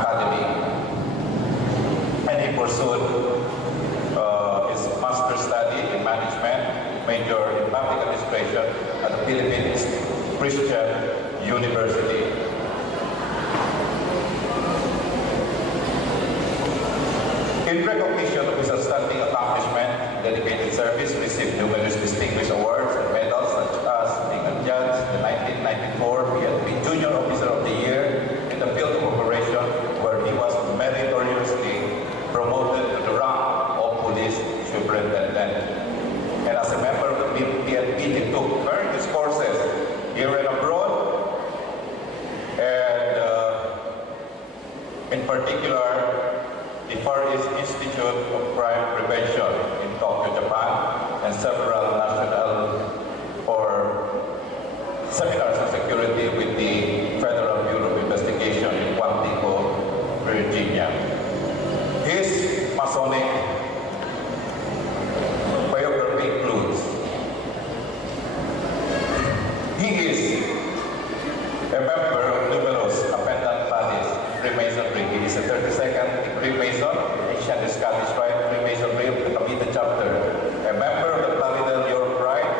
Academy, and he pursued his master's study in management, major in public administration at the Philippines Christian University. In recognition of his outstanding accomplishment, dedicated service, received numerous distinguished awards and medals such as being adjudged in 1994, he had been Junior Officer of the Year in the field of operation, where he was meritoriously promoted to the rank of Police Superintendent. And as a member of the PNP, he took various courses here and abroad, and in particular, the Far East Institute of Crime Prevention in Tokyo, Japan, and several national or seminars on security with the Federal Bureau of Investigation in Quantico, Virginia. His Masonic biography includes: he is a member of numerous appendant bodies, Freemasonry. He is a 32nd degree Mason, Ancient Scottish Rite Freemasonry of the Cavite chapter, a member of the Plaridel York Rite,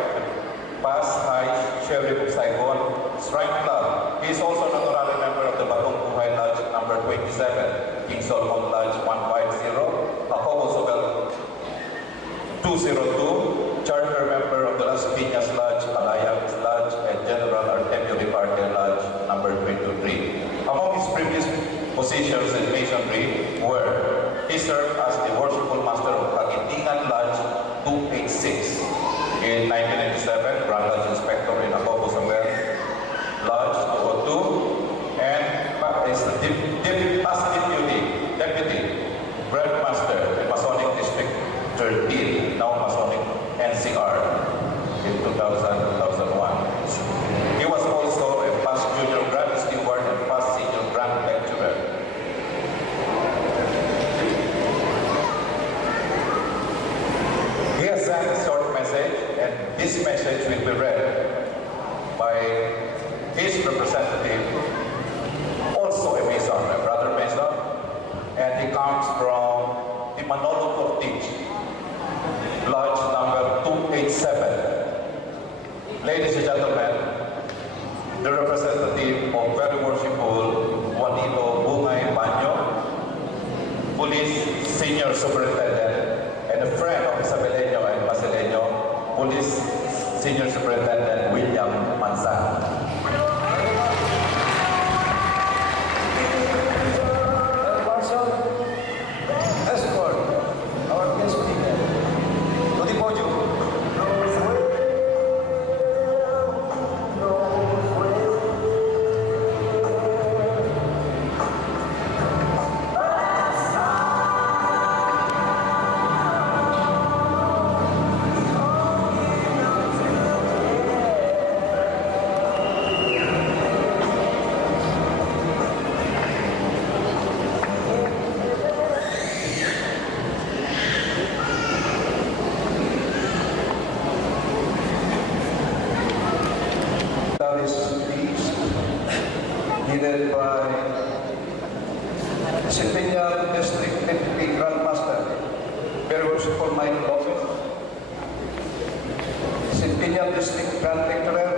past High Sheriff of Saigon, Shrine Club. He is also an honorary member of the Batong Buhay Lodge number 27, King Solomon Lodge 150, Jacobo Sobel 202, charter member of the Las Piñas Lodge, Alliance Lodge, and General Artemio Riparte Lodge number 323. Among his previous positions in Masonry were, he served as the Worshipful Master of Kagitingan Lodge 286. In 1997, Grand Lodge Inspector in Jacobo Sobel Lodge 202, and is the past Deputy Grand Master in Masonic District 13, now Masonic NCR in 2000-2001. He was also a past Junior Grand Steward and past Senior Grand Lecturer. He has sent a short message, and this message will be read by his representative, also a Mason, a brother Mason, and he comes from the Manolo Cortich, Lodge number 287. Ladies and gentlemen, the representative of Very Worshipful Juanito Bungay Banyo, Police Senior Superintendent, and a friend of Isabela and Basilan, Police Senior Superintendent William Manzan. Escort our guest speaker to the podium. Headed by Centennial District Deputy Grand Master, Very Worshipful Michael Lopez, Centennial District Grand Lecturer,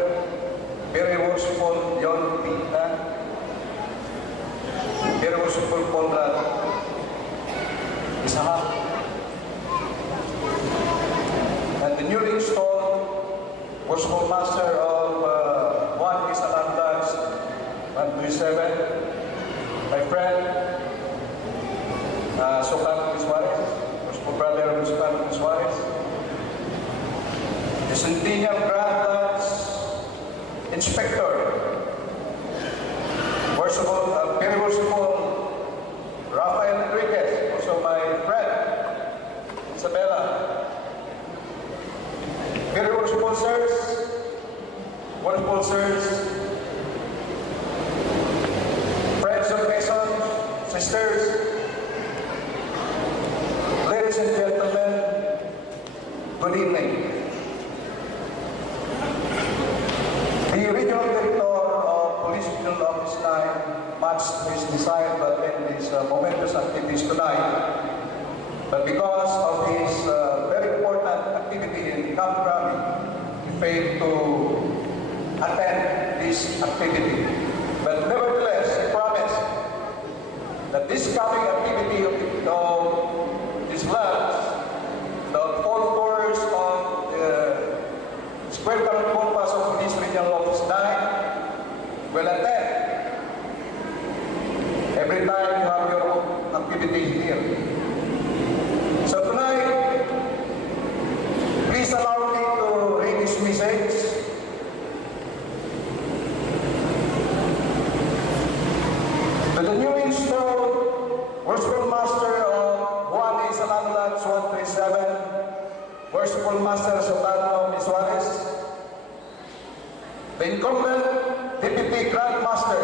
Very Worshipful John Pita, Very Worshipful Conrad Isahak, and the newly installed Worshipful Master of Juan 127, my friend, Sokan Suarez, Worshipful Brother Sokan Suarez, the Centennial Grand Lodge Inspector, Very Worshipful Rafael Enriquez, also my friend, Isabela, Very Worshipful Sirs, Worshipful Sirs, friends of Mason, sisters, ladies and gentlemen, good evening. The Regional Director of Police Regional Office 9, Max Chris decide to attend these momentous activities tonight. But because of his very important activity in Camp Rami, he failed to attend this activity. But nevertheless, he promised that this coming activity of this lunch, the all fours of the Square Camp Compass of Police Regional Office 9 will attend every time you have your own activity here. So tonight, please allow me to read this message. To the new installed Worshipful Master of Juan Alano 137, Worshipful Masters of Alano Juarez, the incumbent Deputy Grand Master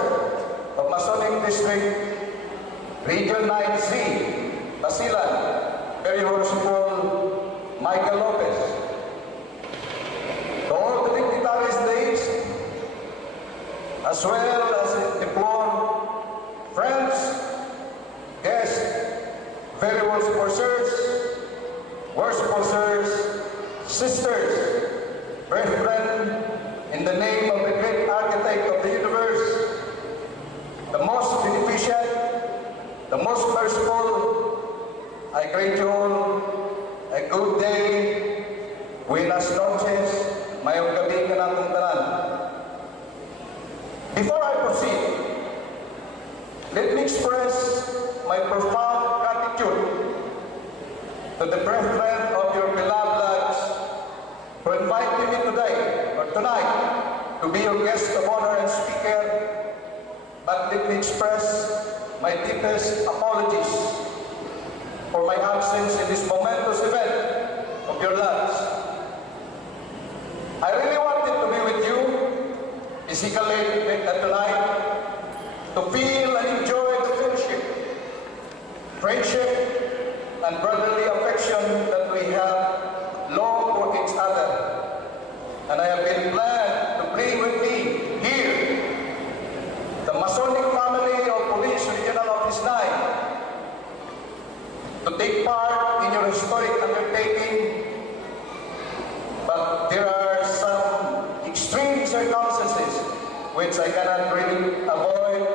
of Masonic District, Region 9C, Basilan, Very Worshipful Michael Lopez. To all the dignitaries ladies, as well as deplored friends, guests, very worshipful sirs, worshipful sirs, sisters, brethren, in the name of the great architect of the universe, the most beneficent, the most merciful, I greet you all a good day, buenas noches, mayong gabi ka natong tanan. Before I proceed, let me express my profound gratitude to the brethren of your beloved lives for inviting me today or tonight to be your guest of honor and speaker. But let me express my deepest apologies for my absence in this momentous event of your lives. I really wanted to be with you physically tonight to feel and enjoy the friendship and brotherly affection that we have long for each other. And I have been glad to bring with me here the Masonic family of Police Regional Office 9 to take part in your historic undertaking. But there are some extreme circumstances which I cannot really avoid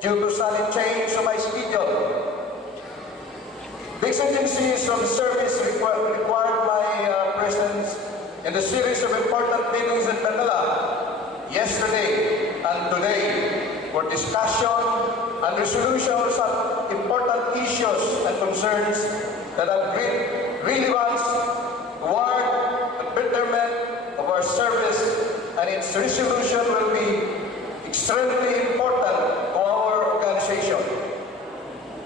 due to sudden change of my schedule. The exigencies of the service required my presence in the series of important meetings in Manila yesterday and today for discussion and resolutions of important issues and concerns that have great relevance toward the betterment of our service, and its resolution will be extremely important to our organization.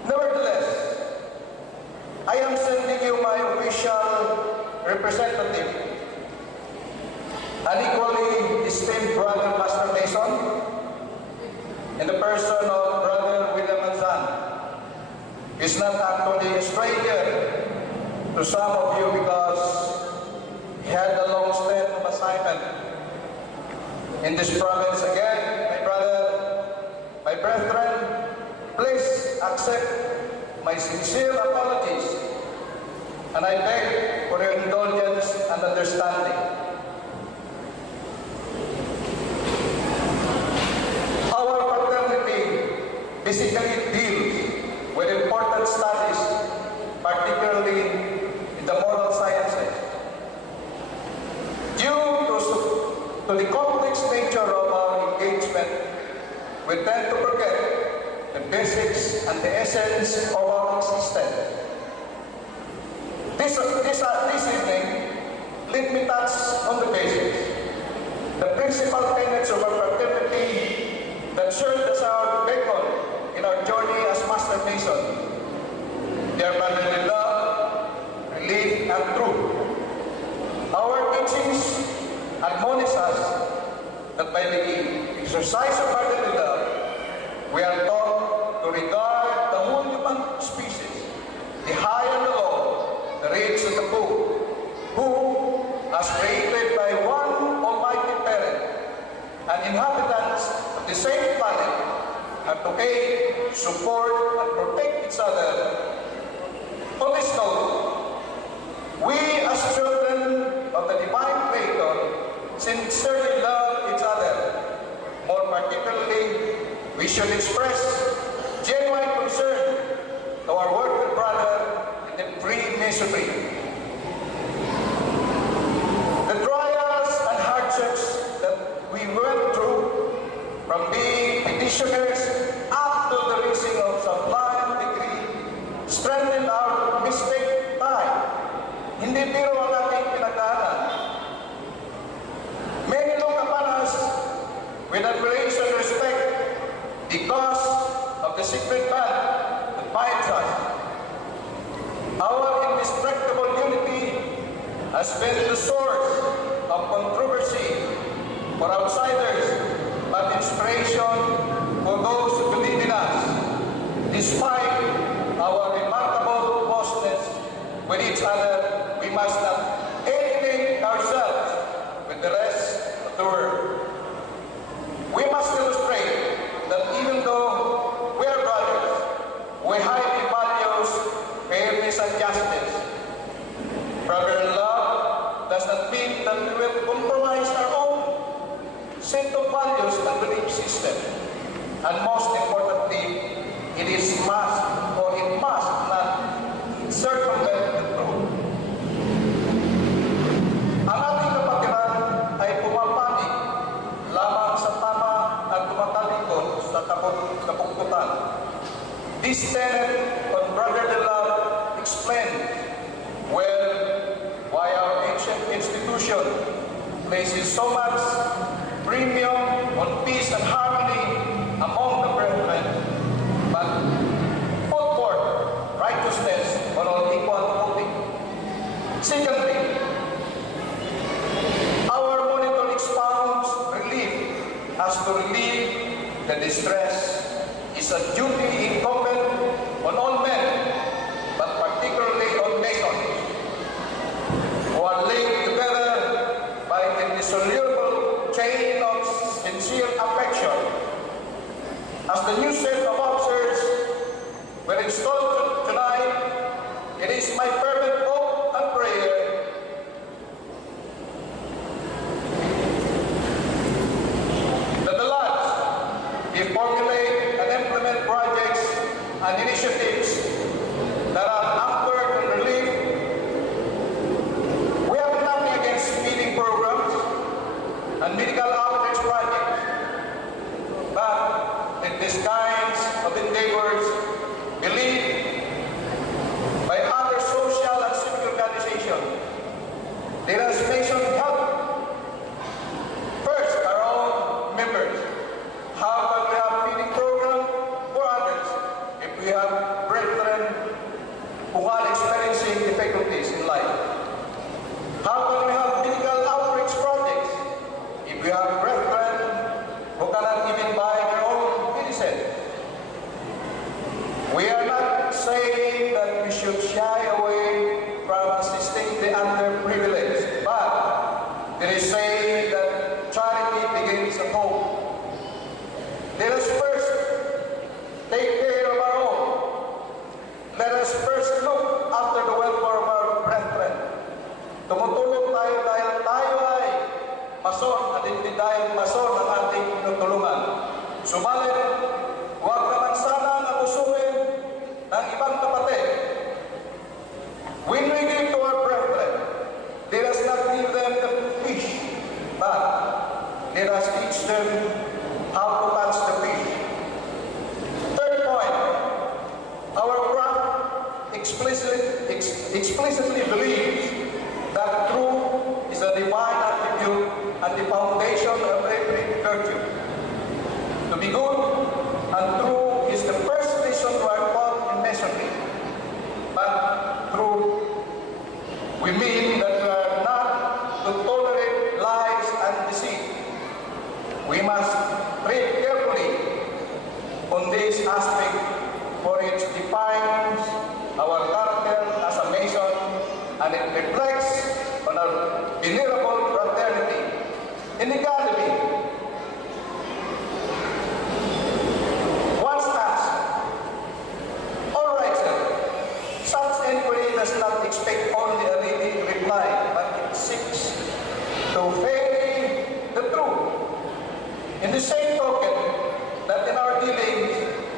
Nevertheless, I am sending you my official representative, an equally esteemed brother, Master Mason, in the person of Brother William Manzan. He's not actually a stranger to some of you because he had a long stint of assignment in this province. Again, my brother, my brethren, please accept my sincere apologies, and I beg for your indulgence and understanding. Our fraternity basically deals with important studies, particularly in the moral sciences. Due to the complex nature of our engagement, we tend to forget the basics and the essence of our existence. This evening, let me touch on the basics, the principal tenets of our fraternity that serve as our beacon in our journey as Master Mason. They are brotherly love, relief, and truth. Our teachings admonish us that by the exercise of brotherly love, we are taught to regard the whole human species, the high and the low, the rich and the poor, who, as created by one almighty parent and inhabitants of the same planet, are to aid, support, and protect each other. On this note, we as children of the divine Creator sincerely love each other. More particularly, we should express genuine concern to our working brother in the Freemasonry. The trials and hardships that we went through, from being petitioners up to the raising of sublime degree, strengthened our mystic tie. Hindi biro ang ating pinagdaanan. Many look upon us with admiration and respect because of the secret bond that binds us. Our indestructible unity has been the source of controversy for outsiders, but inspiration for those who believe in us. Despite our remarkable closeness with each other, we must not alienate ourselves with the rest of the world. We must illustrate that even though we are brothers, we highly value fairness and justice. Brotherly love does not mean that we will compromise our own set of values and belief system. And most importantly, it must not circumvent the truth. Ang ating kapatiran ay pumapanig lamang sa tama at tumatalikod sa kapukputan. This tenet on brotherly love explains well why our ancient institution places so much premium on peace and harmony among the brethren, but put forth righteousness on all equal footing. Secondly, our monitor expounds relief as to relieve the distress is a duty incumbent on all men, but particularly on Masons, who are linked together by an indissoluble chain of sincere affection. As the new set of officers were installed tonight, it is my fervent hope and prayer that the lads will formulate and implement projects and initiatives that are anchored in relief. We have nothing against feeding programs and medical outreach projects, but in these kinds of endeavors, believed by other social and civic organizations, let us Mason help first our own members. How can we have feeding program for others if we have brethren who are experiencing difficulties in life? How can we have medical outreach projects if we have brethren who cannot even buy their own medicine? We are not saying that we should shy away from assisting the underprivileged, but it is saying that charity begins at home. Let us first take care of our own. Let us first look after the welfare of our brethren. Tumutulong tayo dahil tayo ay mason at hindi dahil mason ang ating tinutulungan. Subalit, huwag naman sana nabusuin ng ibang kapatid. When we give to our brethren, let us not give them the fish, but let us teach them how to catch the fish. Third point, our craft explicitly believes that truth is a divine attribute and the foundation of every virtue. To be good,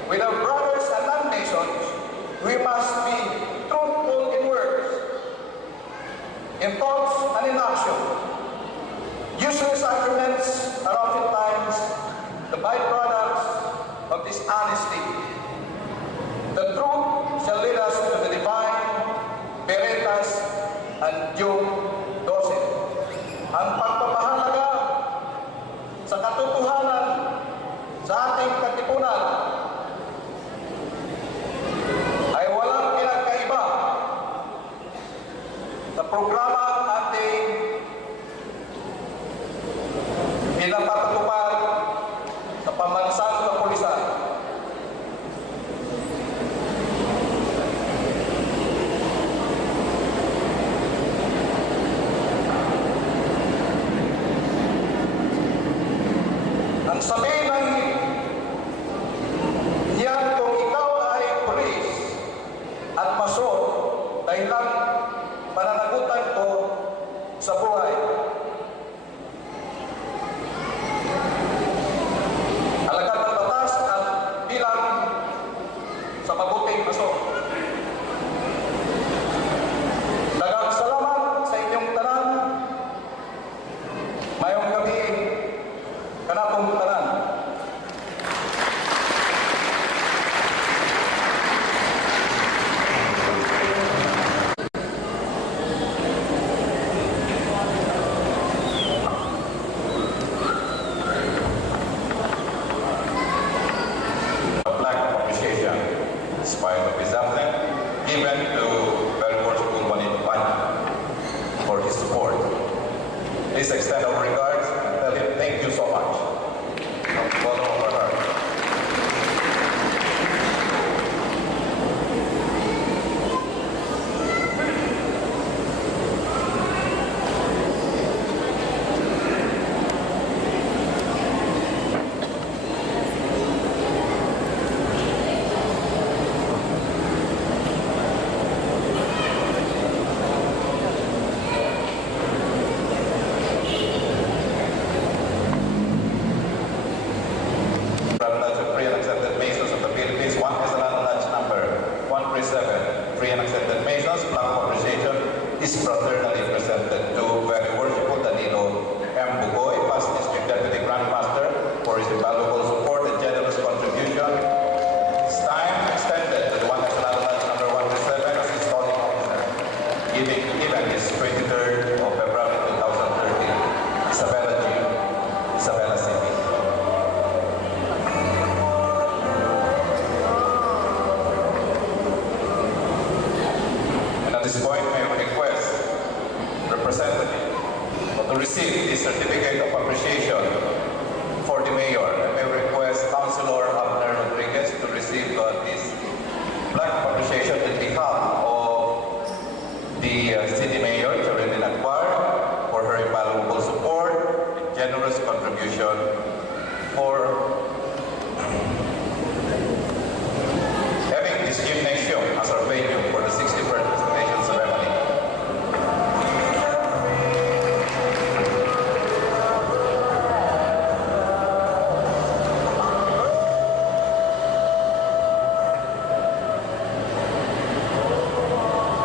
with our brothers and non-Masons, we must be truthful in words, in thoughts, and in action. Usually sacraments are oftentimes the byproducts of this honesty. The truth shall lead us to the divine, veritas, and due docet. Ang pagpapahalaga sa katotohanan sa ating katipunan ay walang pinagkaiba sa programa ating pinapatutupad sa pambansang kapulisan. Ang sabihin ng yan kung ikaw ay pulis at mason dahil lang pananagutan ko sa buhay. Alagad ng batas at bilang sa mabuting mason. Daghang salamat sa inyong tanan. Mayong gabi kanatong tanan. A plaque of appreciation, despite of his absence, given to very worshipful Juan for his support. Please extend our regards and tell him thank you so much from the bottom of our heart. From Lodge of Free and Accepted Masons of the Philippines, Juan Alano Lodge number 137, Free and Accepted Masons, plaque of appreciation is fraternally presented to very worshipful Danilo M. Bugoy, past District Deputy Grandmaster, for his invaluable support and generous contribution. It's time extended to the Juan Alano Lodge number 137 as installing officer, given his 23rd of February 2013, Isabela G. Isabela City. At this point, may I request representative to receive the certificate of appreciation for the mayor. I may request Councilor Abner Rodriguez to receive this plaque of appreciation on behalf of the city mayor, Charlene Akbar, for her invaluable support and generous contribution for having this gymnasium as our venue for the 61st destination ceremony.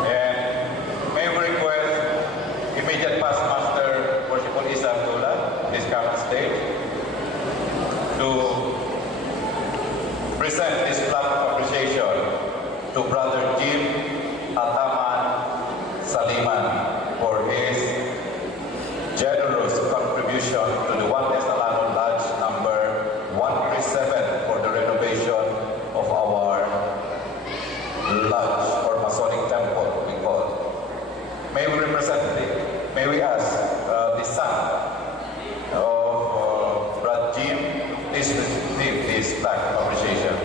And may we request immediate past master worshipful Isabela, please come on stage to present this plaque of appreciation to Brother Jim Ataman Saliman for his generous contribution to the Juan Alano Lodge number 137 for the renovation of our lodge or Masonic temple, we call it. May we may we ask the son of Brother Jim, please receive this plaque of appreciation.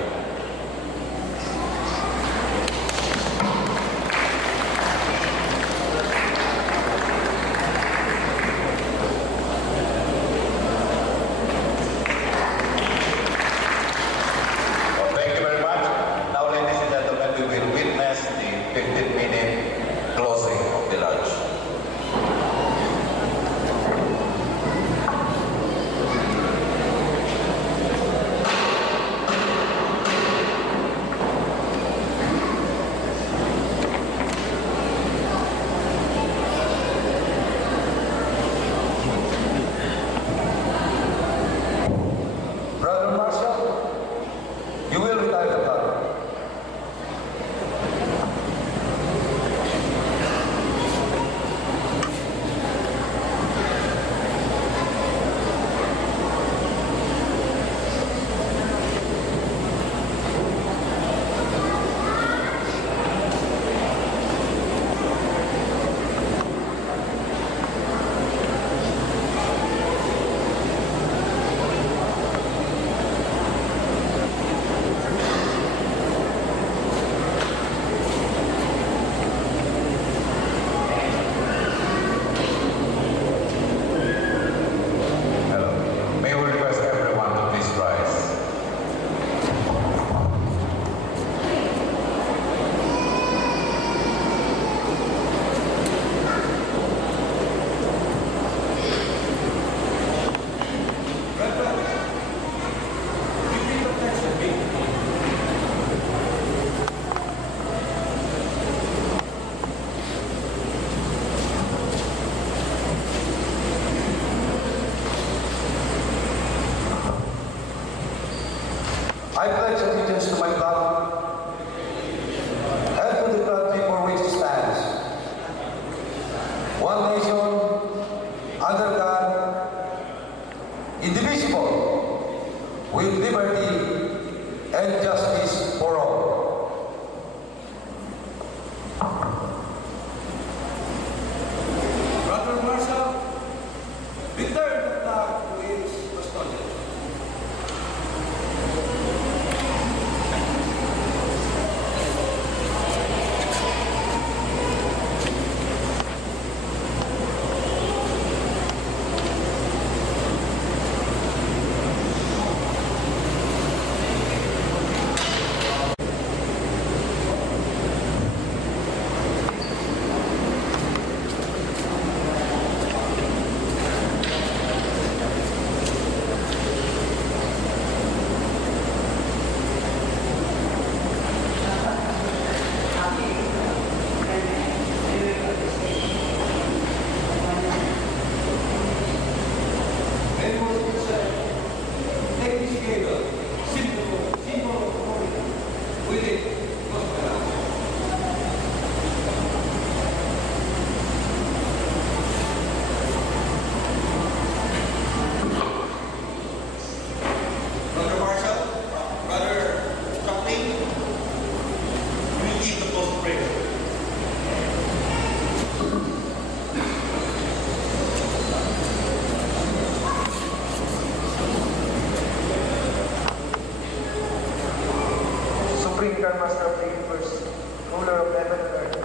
Supreme Grandmaster of the Universe, ruler of heaven and earth,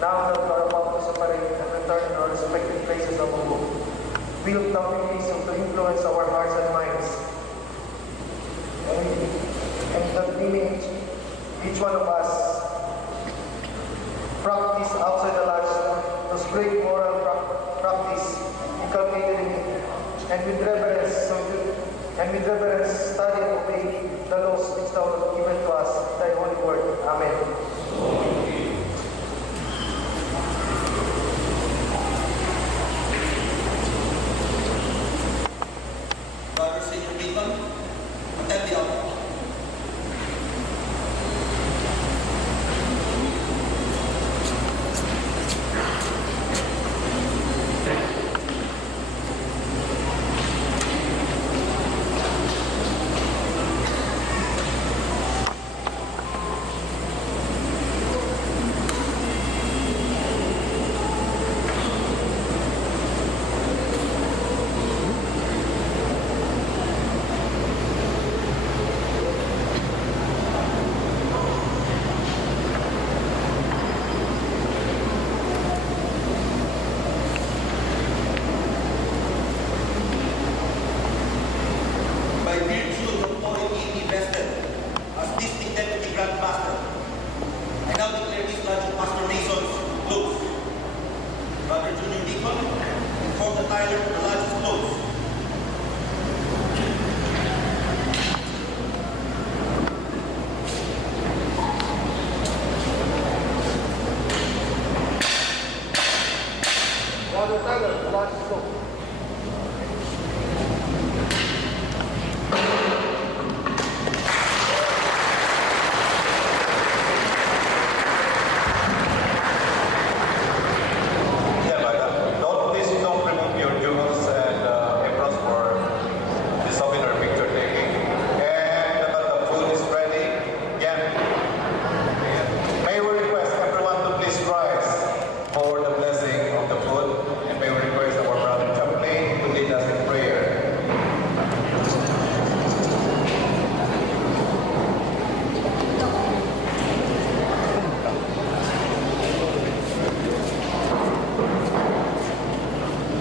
now that we are about to separate and return in our respective places of abode, will lovingly so to influence our hearts and minds, and that meaning each one of us practice outside the lodge those great moral practice inculcated in it, and with reverence study and obey the laws which thou hast given to us in thy holy word. Amen. Brother Senior Deacon, attend the altar. By virtue of the authority he vested as District Deputy Grand Master, I now declare this lodge of Pastor Masons closed. Brother Junior Deacon, inform the Tyler the lodge is closed. Brother Tyler, the lodge is closed. Yeah, but please don't remove your jewels and aprons for the souvenir picture taking. And the food is ready. Yeah. May we request everyone to please rise for the blessing of the food, and may we request our brother Chaplain to lead us in prayer.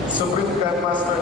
Supreme Grandmaster